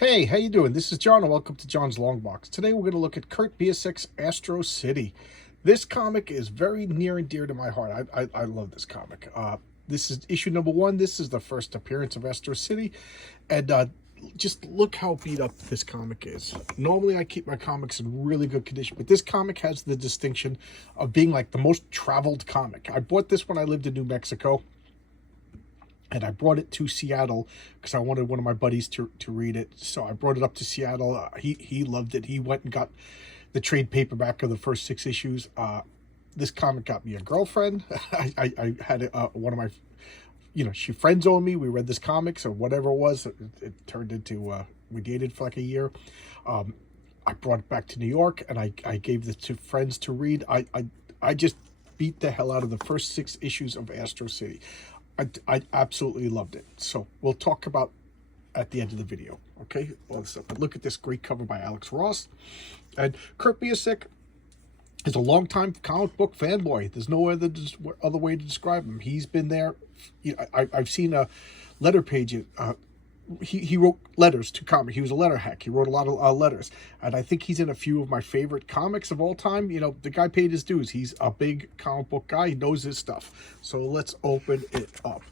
Hey, how you doing? This is John, and welcome to John's Long Box. Today we're going to look at Kurt Busiek's Astro City. This comic is very near and dear to my heart. I love this comic. This is issue number 1. This is the first appearance of Astro City, and just look how beat up this comic is. Normally I keep my comics in really good condition, but this comic has the distinction of being like the most traveled comic. I bought this when I lived in New Mexico. And I brought it to Seattle because I wanted one of my buddies to read it. So I brought it up to Seattle. He loved it. He went and got the trade paperback of the first 6 issues. This comic got me a girlfriend. I had one of my, she friend zoned me. We read this comic, so whatever it was, it turned into, we dated for like a year. I brought it back to New York, and I gave this to friends to read. I just beat the hell out of the first 6 issues of Astro City. I absolutely loved it. So we'll talk about at the end of the video. Okay, all this stuff. But look at this great cover by Alex Ross. And Kurt Busiek is a longtime comic book fanboy. There's no other way to describe him. He's been there. I've seen a letter page. He wrote letters to comics. He was a letter hack. He wrote a lot of letters. And I think he's in a few of my favorite comics of all time. The guy paid his dues. He's a big comic book guy. He knows his stuff. So let's open it up.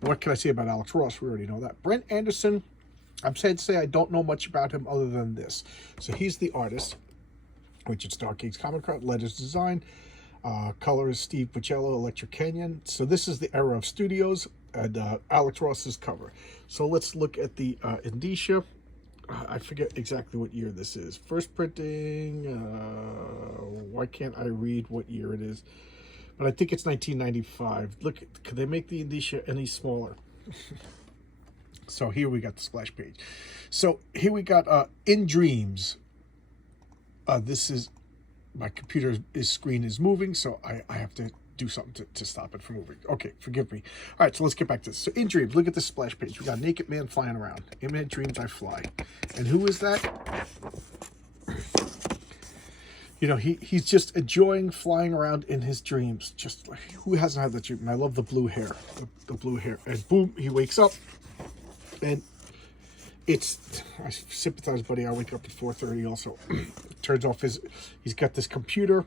What can I say about Alex Ross? We already know that. Brent Anderson, I'm sad to say I don't know much about him other than this. So he's the artist, which is Dark King's Comic Art, letters design. Color is Steve Buccello, Electric Canyon. So this is the era of studios. And Alex Ross's cover. So let's look at the indicia. I forget exactly what year this is. First printing. Why can't I read what year it is? But I think it's 1995. Look, could they make the indicia any smaller? So here we got the splash page. So here we got In Dreams. This is my computer's screen is moving, so I have to do something to stop it from moving. Okay, forgive me. All right, so let's get back to this. So In Dreams, look at this splash page. We got a naked man flying around. In my dreams, I fly. And who is that? He's just enjoying flying around in his dreams. Just like, who hasn't had that dream? And I love the blue hair. The blue hair. And boom, he wakes up. And I sympathize, buddy. I wake up at 4:30 also. Turns off he's got this computer.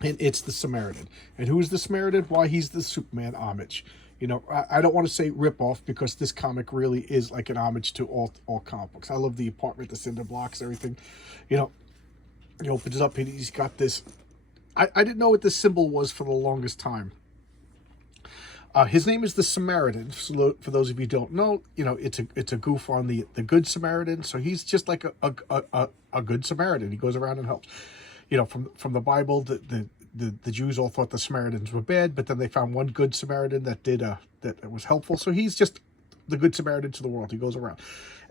And it's the Samaritan. And who is the Samaritan? Why, he's the Superman homage. I don't want to say rip-off because this comic really is like an homage to all comic books. I love the apartment, the cinder blocks, everything. He opens it up and he's got this. I didn't know what this symbol was for the longest time. His name is the Samaritan. So for those of you who don't know, it's a goof on the Good Samaritan. So he's just like a Good Samaritan. He goes around and helps. From the Bible, the Jews all thought the Samaritans were bad, but then they found one good Samaritan that was helpful. So he's just the Good Samaritan to the world. He goes around,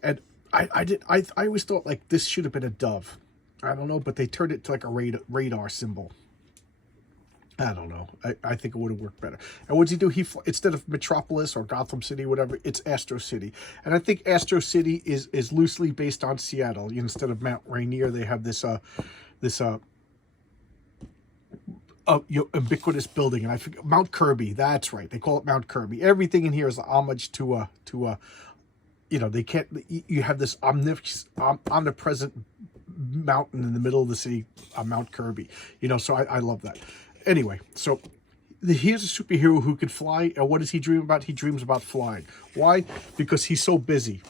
and I always thought like this should have been a dove. I don't know, but they turned it to like a radar symbol. I don't know. I think it would have worked better. And what does he do? Instead of Metropolis or Gotham City, whatever, it's Astro City. And I think Astro City is loosely based on Seattle. Instead of Mount Rainier, they have this ubiquitous building, and I forget, Mount Kirby. That's right. They call it Mount Kirby. Everything in here is a homage to they can't. You have this omnipresent mountain in the middle of the city, Mount Kirby. So I love that. Anyway, so here's a superhero who could fly, and what does he dream about? He dreams about flying. Why? Because he's so busy.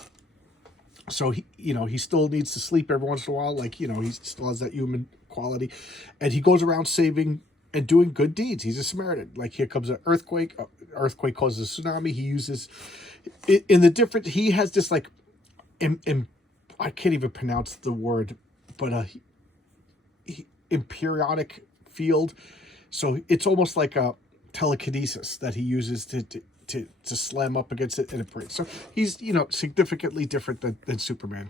So he still needs to sleep every once in a while, like he still has that human quality, and he goes around saving and doing good deeds. He's a Samaritan. Like, here comes an earthquake. Earthquake causes a tsunami. He uses in the different. He has this like, I can't even pronounce the word, but empyretic field. So it's almost like a telekinesis that he uses to slam up against it and it breaks. So he's, significantly different than Superman.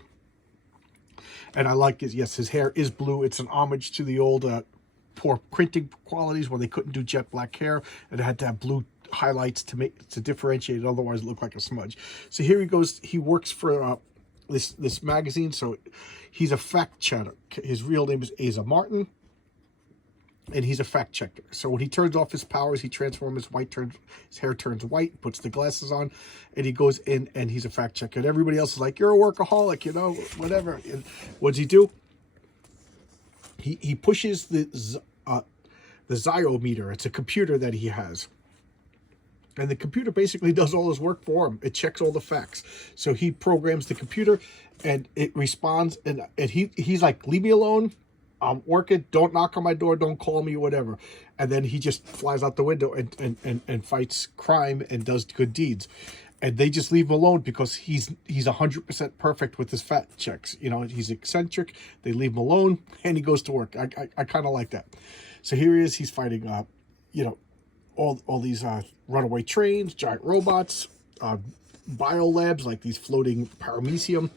And I like his hair is blue. It's an homage to the old poor printing qualities where they couldn't do jet black hair and it had to have blue highlights to differentiate it. Otherwise it looked like a smudge. So here he goes. He works for this magazine. So he's a fact checker. His real name is Asa Martin. and he's a fact checker. So when he turns off his powers, he transforms, his hair turns white, puts the glasses on, and he goes in and he's a fact checker. And everybody else is like, you're a workaholic, you know, whatever. And what does he do? He pushes the Ziometer. It's a computer that he has. And the computer basically does all his work for him. It checks all the facts. So he programs the computer and it responds. And he's like, leave me alone. I'm working. Don't knock on my door. Don't call me, whatever. And then he just flies out the window and fights crime and does good deeds. And they just leave him alone because he's 100% perfect with his fact checks. You know, he's eccentric. They leave him alone and he goes to work. I kind of like that. So here he is. He's fighting, you know, all these runaway trains, giant robots, biolabs like these floating paramecium.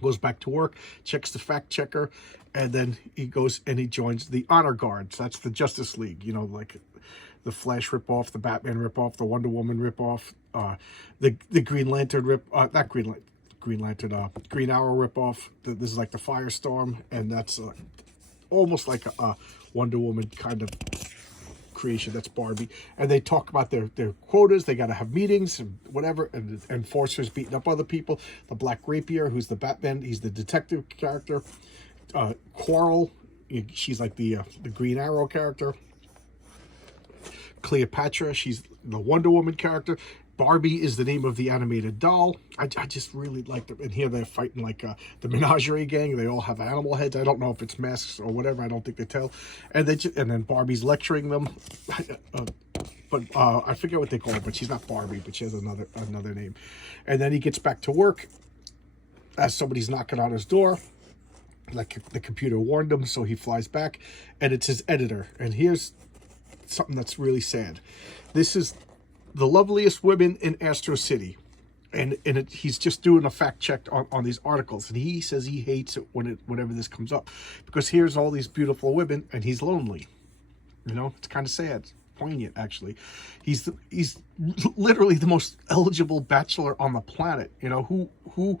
Goes back to work, checks the fact checker, and then he goes and he joins the Honor Guards. That's the Justice League, you know, like the Flash ripoff, the Batman ripoff, the Wonder Woman ripoff, the Green Lantern not Green Lantern, Green Arrow ripoff. This is like the Firestorm, and that's almost like a Wonder Woman kind of creation. That's Barbie. And they talk about their quotas. They got to have meetings and whatever. And enforcers beating up other people. The Black Rapier, who's the Batman, he's the detective character. Quarrel, she's like the Green Arrow character. Cleopatra, she's the Wonder Woman character. Barbie is the name of the animated doll. I just really like them. And here they're fighting like the Menagerie gang. They all have animal heads. I don't know if it's masks or whatever. I don't think they tell. And then Barbie's lecturing them. But I forget what they call her. But she's not Barbie. But she has another name. And then he gets back to work as somebody's knocking on his door. Like the computer warned him, so he flies back. And it's his editor. And here's something that's really sad. This is the loveliest women in Astro City, and he's just doing a fact check on these articles, and he says he hates it whenever this comes up, because here's all these beautiful women and he's lonely. You know, it's kind of sad, poignant actually. He's literally the most eligible bachelor on the planet. You know, who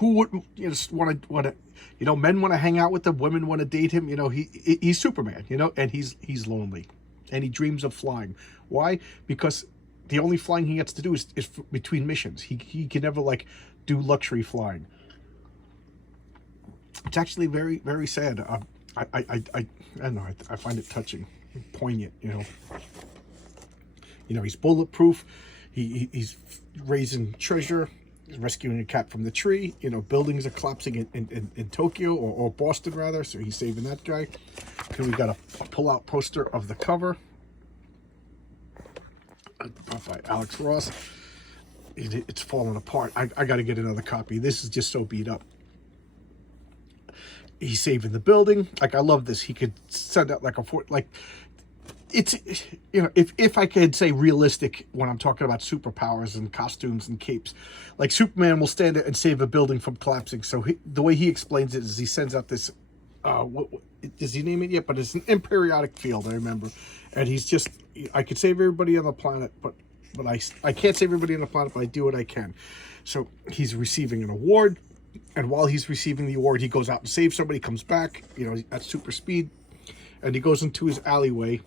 would just want to you know, men want to hang out with him, women want to date him. You know, he's Superman. You know, and he's lonely. And he dreams of flying. Why? Because the only flying he gets to do is between missions. He can never like do luxury flying. It's actually very, very sad. I don't know. I find it touching, poignant. You know, he's bulletproof. He's raising treasure. He's rescuing a cat from the tree. You know, buildings are collapsing in Tokyo or Boston rather. So he's saving that guy. Okay, we got a pull-out poster of the cover by Alex Ross. It's falling apart. I got to get another copy. This is just so beat up. He's saving the building. Like, I love this. He could send out like it's, you know, if I could say realistic when I'm talking about superpowers and costumes and capes, like Superman will stand there and save a building from collapsing. So the way he explains it is he sends out this, what does he name it yet? But it's an periodic field, I remember. And he's just, I could save everybody on the planet, but I can't save everybody on the planet, but I do what I can. So he's receiving an award. And while he's receiving the award, he goes out and saves somebody, comes back, you know, at super speed. And he goes into his alleyway.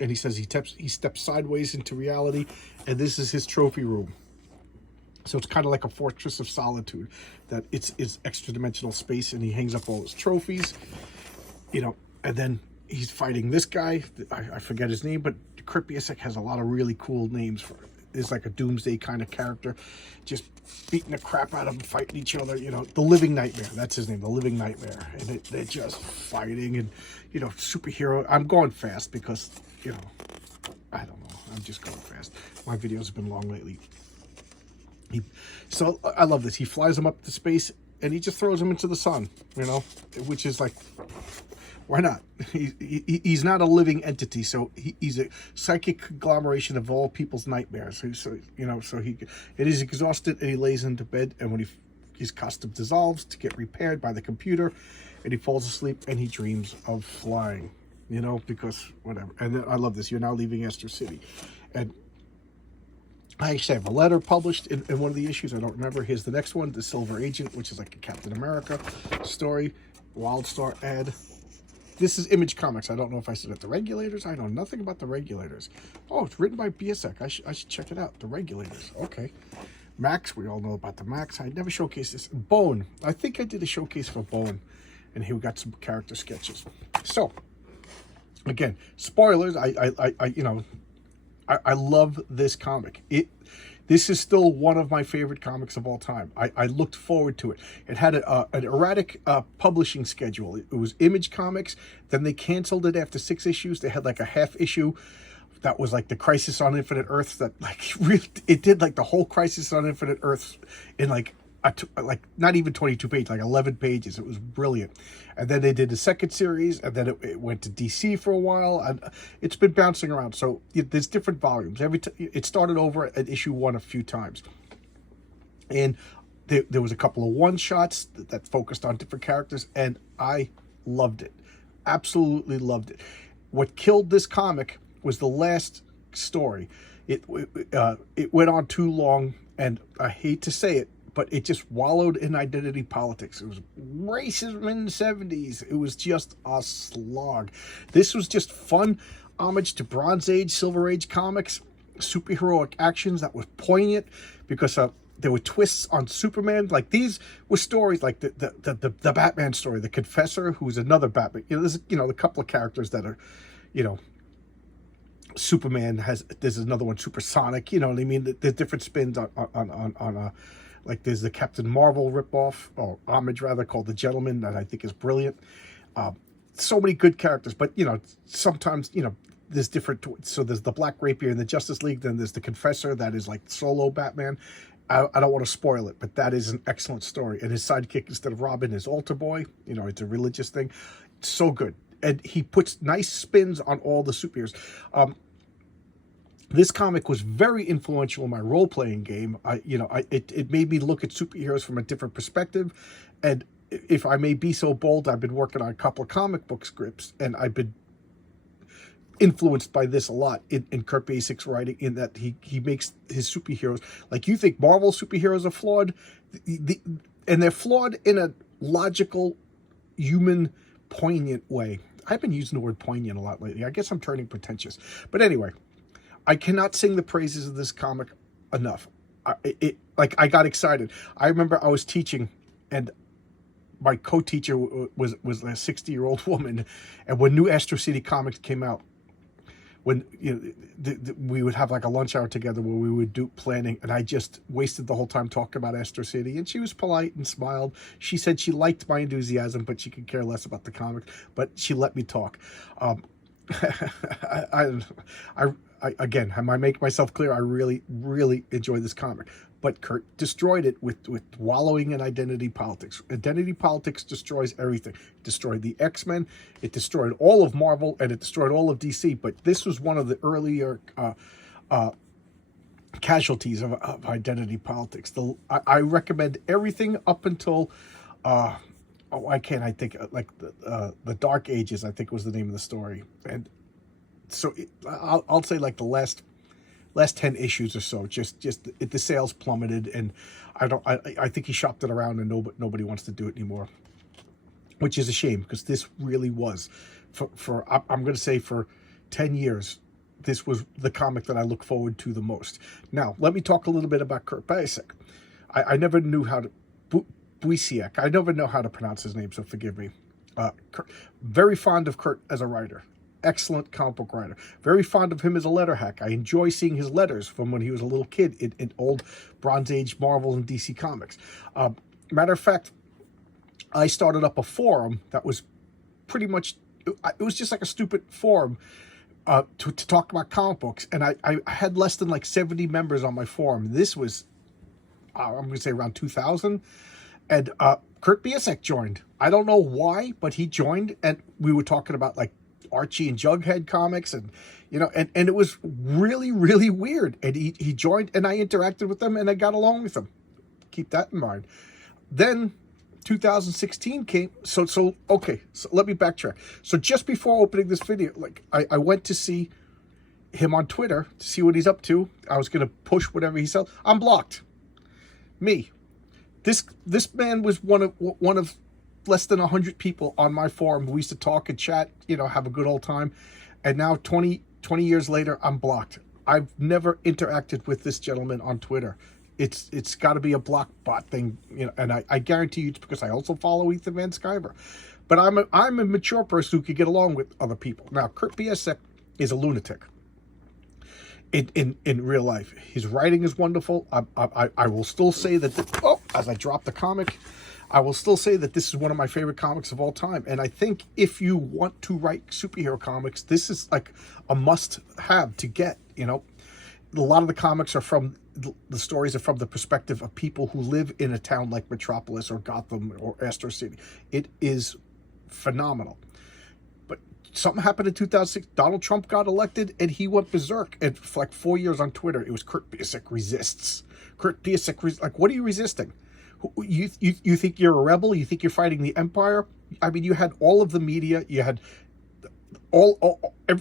And he says he steps sideways into reality. And this is his trophy room. So it's kind of like a fortress of solitude, that it's extra dimensional space, and he hangs up all his trophies, you know. And then he's fighting this guy. I forget his name, but Kurt Busiek has a lot of really cool names for it. It's like a doomsday kind of character, just beating the crap out of them, fighting each other. You know, the Living Nightmare. That's his name, the Living Nightmare. And they're just fighting, and you know, superhero. I'm going fast because, you know, I don't know. I'm just going fast. My videos have been long lately. So I love this. He flies him up to space and he just throws him into the sun, you know, which is like, why not? He's not a living entity, so he's a psychic conglomeration of all people's nightmares. So you know, it is exhausted, and he lays into bed, and when his costume dissolves to get repaired by the computer, and he falls asleep and he dreams of flying, you know, because whatever. And then I love this. You're now leaving Astro City, and I actually have a letter published in one of the issues. I don't remember. Here's the next one, The Silver Agent, which is like a Captain America story. Wildstar ad. this is Image Comics. I don't know if I said it. The Regulators. I know nothing about the Regulators. Oh, it's written by BSEC. I should check it out. The Regulators. Okay. Max. We all know about the Max. I never showcased this. Bone. I think I did a showcase for Bone, and here we got some character sketches. So, again, spoilers. I love this comic. This is still one of my favorite comics of all time. I looked forward to it. It had an erratic publishing schedule. It was Image Comics. Then they canceled it after 6 issues. They had like a half issue that was like the Crisis on Infinite Earths. That like really, it did like the whole Crisis on Infinite Earths in like not even 22 pages, like 11 pages. It was brilliant. And then they did the second series, and then it went to DC for a while, and it's been bouncing around. So there's different volumes. It started over at issue 1 a few times, and there was a couple of one-shots that focused on different characters, and I loved it. Absolutely loved it. What killed this comic was the last story. It went on too long, and I hate to say it, but it just wallowed in identity politics. It was racism in the 70s. It was just a slog. This was just fun homage to Bronze Age, Silver Age comics, superheroic actions that was poignant because there were twists on Superman. Like these were stories like the Batman story, the Confessor, who's another Batman. There's a couple of characters that are, Superman there's another one, Supersonic. You know what I mean? There's different spins on like there's the Captain Marvel ripoff, or homage rather, called The Gentleman, that I think is brilliant. So many good characters, but sometimes there's different. So there's the Black Rapier in the Justice League. Then there's the Confessor, that is like solo Batman. I don't want to spoil it, but that is an excellent story. And his sidekick instead of Robin is Altar Boy. It's a religious thing. It's so good, and he puts nice spins on all the superheroes. This comic was very influential in my role-playing game. It made me look at superheroes from a different perspective. And if I may be so bold, I've been working on a couple of comic book scripts, and I've been influenced by this a lot in Kurt Busiek's writing, in that he makes his superheroes, like, you think Marvel superheroes are flawed, and they're flawed in a logical, human, poignant way. I've been using the word poignant a lot lately. I guess I'm turning pretentious. But anyway, I cannot sing the praises of this comic enough. I got excited. I remember I was teaching, and my co-teacher was a 60-year-old woman, and when new Astro City comics came out, when we would have like a lunch hour together where we would do planning, and I just wasted the whole time talking about Astro City, and she was polite and smiled. She said she liked my enthusiasm, but she could care less about the comics, but she let me talk. Again, am I making myself clear? I really, really enjoy this comic. But Kurt destroyed it with wallowing in identity politics. Identity politics destroys everything. It destroyed the X-Men, it destroyed all of Marvel, and it destroyed all of DC. But this was one of the earlier casualties of identity politics. I recommend everything up until... why can't I think? Like the Dark Ages, I think was the name of the story. And so I'll say like the last 10 issues or so, the sales plummeted, and I think he shopped it around, and nobody wants to do it anymore, which is a shame, because this really was for I'm going to say for 10 years, this was the comic that I look forward to the most. Now, let me talk a little bit about Kurt Busiek. I never knew how to Busiek. I never know how to pronounce his name, so forgive me. Very fond of Kurt as a writer. Excellent comic book writer. Very fond of him as a letter hack. I enjoy seeing his letters from when he was a little kid in old Bronze Age Marvel and DC comics. Matter of fact, I started up a forum that was pretty much, it was just like a stupid forum to talk about comic books. And I had less than like 70 members on my forum. This was, I'm going to say around 2000. And Kurt Busiek joined. I don't know why, but he joined, and we were talking about like Archie and Jughead comics, and and it was really, really weird. And he joined, and I interacted with them, and I got along with them. Keep that in mind. Then 2016 came. So okay, so let me backtrack. So just before opening this video, like I went to see him on Twitter to see what he's up to. I was going to push whatever he sells. I'm blocked. Me. This man was one of less than 100 people on my forum. We used to talk and chat, you know, have a good old time. And now 20 years later, I'm blocked. I've never interacted with this gentleman on Twitter. It's got to be a block bot thing, you know, and I guarantee you it's because I also follow Ethan Van Sciver. But I'm a mature person who can get along with other people. Now, Kurt Busiek is a lunatic in real life. His writing is wonderful. I will still say that, as I drop the comic, I will still say that this is one of my favorite comics of all time. And I think if you want to write superhero comics, this is like a must-have to get, you know. A lot of the comics are from, the stories are from the perspective of people who live in a town like Metropolis or Gotham or Astro City. It is phenomenal. But something happened in 2006. Donald Trump got elected and he went berserk. And for like 4 years on Twitter, it was Kurt Busiek resists. Kurt Busiek, like, what are you resisting? You think you're a rebel? You think you're fighting the empire? I mean, you had all of the media. You had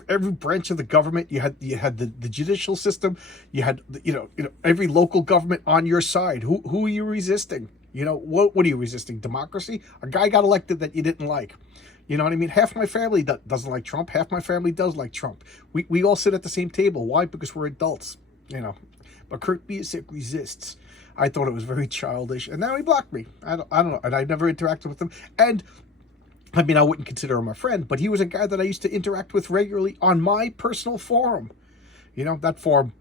every branch of the government. You had the judicial system. You had you know every local government on your side. Who are you resisting? You know, what are you resisting? Democracy? A guy got elected that you didn't like. You know what I mean? Half my family doesn't like Trump. Half my family does like Trump. We all sit at the same table. Why? Because we're adults. You know. But Kurt Busiek resists. I thought it was very childish, and now he blocked me. I don't know, and I never interacted with him. And I mean, I wouldn't consider him a friend, but he was a guy that I used to interact with regularly on my personal forum. You know, that forum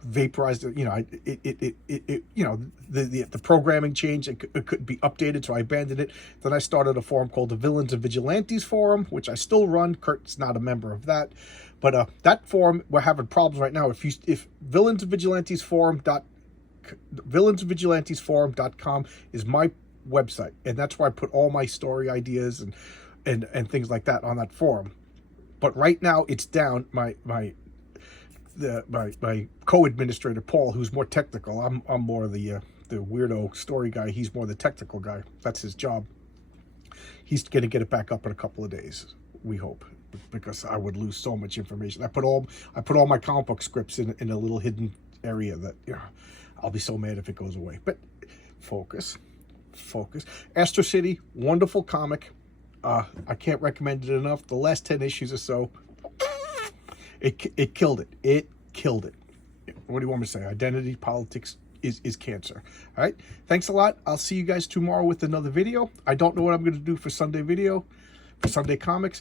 vaporized. You know, you know, the programming changed. It couldn't be updated, so I abandoned it. Then I started a forum called the Villains and Vigilantes Forum, which I still run. Kurt's not a member of that, but that forum, we're having problems right now. If Villains and Vigilantes villainvigilantesforum.com is my website, and that's where I put all my story ideas and things like that on that forum. But right now it's down. My co-administrator Paul, who's more technical. I'm more the weirdo story guy. He's more the technical guy. That's his job. He's going to get it back up in a couple of days, we hope, because I would lose so much information. I put all my comic book scripts in a little hidden area that, you know, I'll be so mad if it goes away. But focus. Astro City, wonderful comic. I can't recommend it enough. The last 10 issues or so, it killed it. It killed it. What do you want me to say? Identity politics is cancer. All right. Thanks a lot. I'll see you guys tomorrow with another video. I don't know what I'm going to do for Sunday video, for Sunday comics.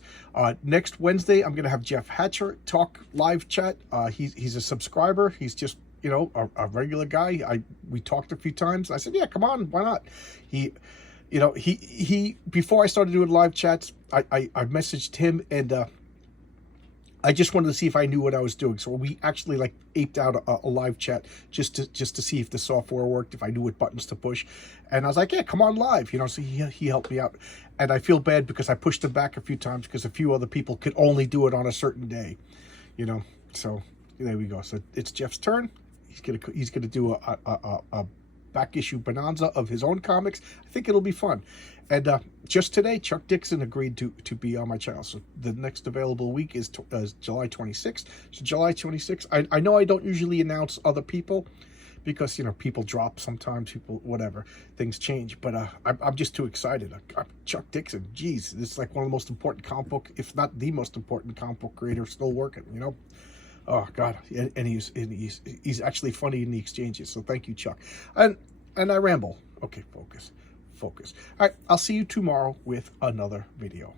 Next Wednesday, I'm going to have Jeff Hatcher talk live chat. He's a subscriber. He's just, you know, a regular guy. We talked a few times. I said, yeah, come on, why not? He before I started doing live chats, I messaged him, and I just wanted to see if I knew what I was doing. So we actually like aped out a live chat just to see if the software worked, if I knew what buttons to push. And I was like, yeah, come on live, you know. So he helped me out, and I feel bad because I pushed him back a few times because a few other people could only do it on a certain day, you know. So there we go. So it's Jeff's turn. He's gonna do a back issue bonanza of his own comics. I think it'll be fun. And just today, Chuck Dixon agreed to be on my channel. So the next available week is July 26th. So July 26th. I know I don't usually announce other people because, you know, people drop sometimes, people, whatever, things change. But I'm just too excited. Chuck Dixon, geez, this is like one of the most important comic book, if not the most important comic book creator still working, you know. Oh God, and he's actually funny in the exchanges. So thank you, Chuck. And I ramble. Okay, focus. All right, I'll see you tomorrow with another video.